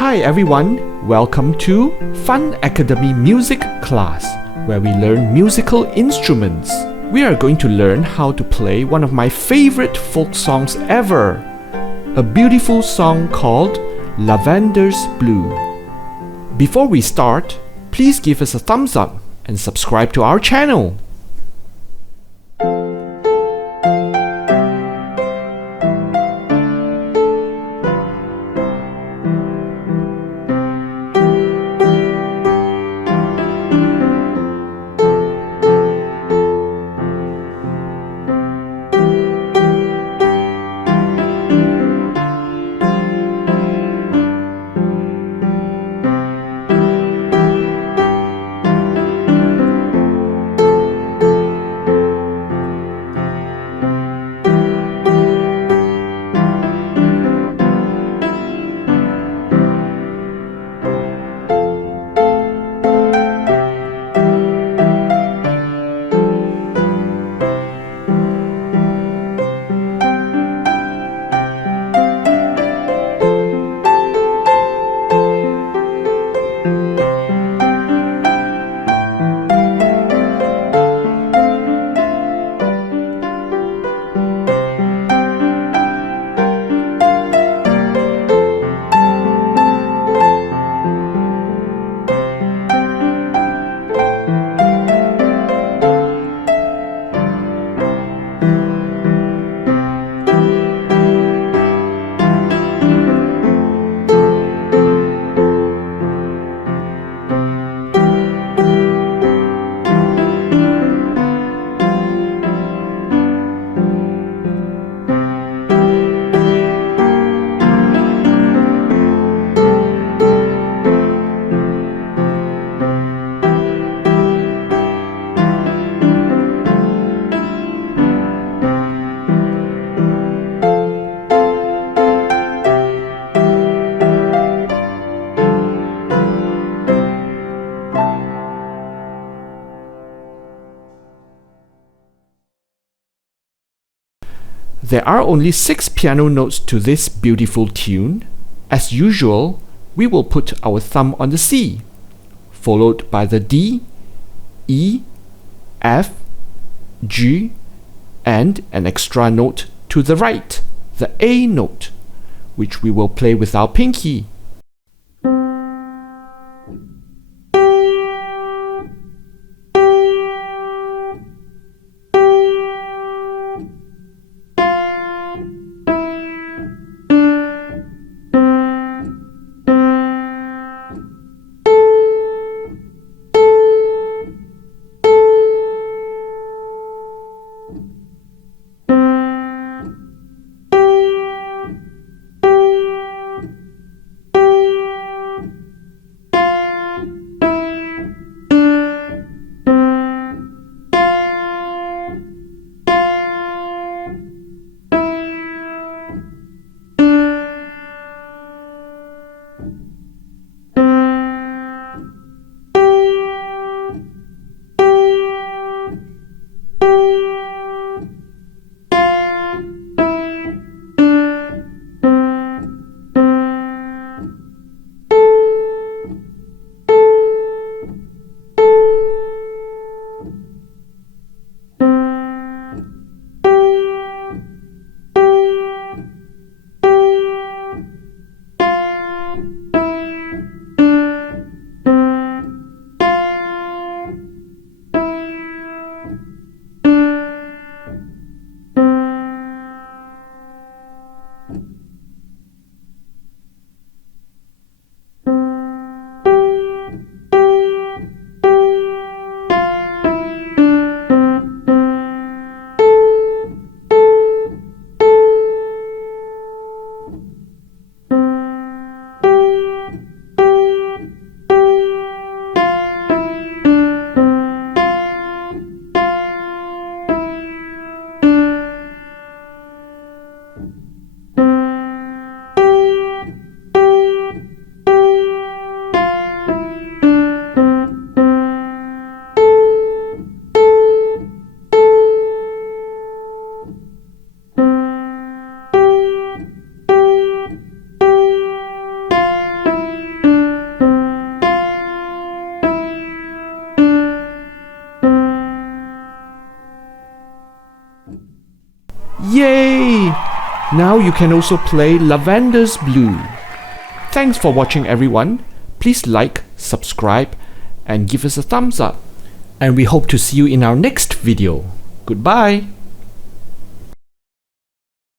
Hi everyone, welcome to Fun Academy Music class, where we learn musical instruments. We are going to learn how to play one of my favorite folk songs ever, a beautiful song called Lavender's Blue. Before we start, please give us a thumbs up and subscribe to our channel. There are only 6 piano notes to this beautiful tune. As usual, we will put our thumb on the C, followed by the D, E, F, G, and an extra note to the right, the A note, which we will play with our pinky. Yay! Now you can also play Lavender's Blue. Thanks for watching, everyone. Please like, subscribe, and give us a thumbs up. And we hope to see you in our next video. Goodbye!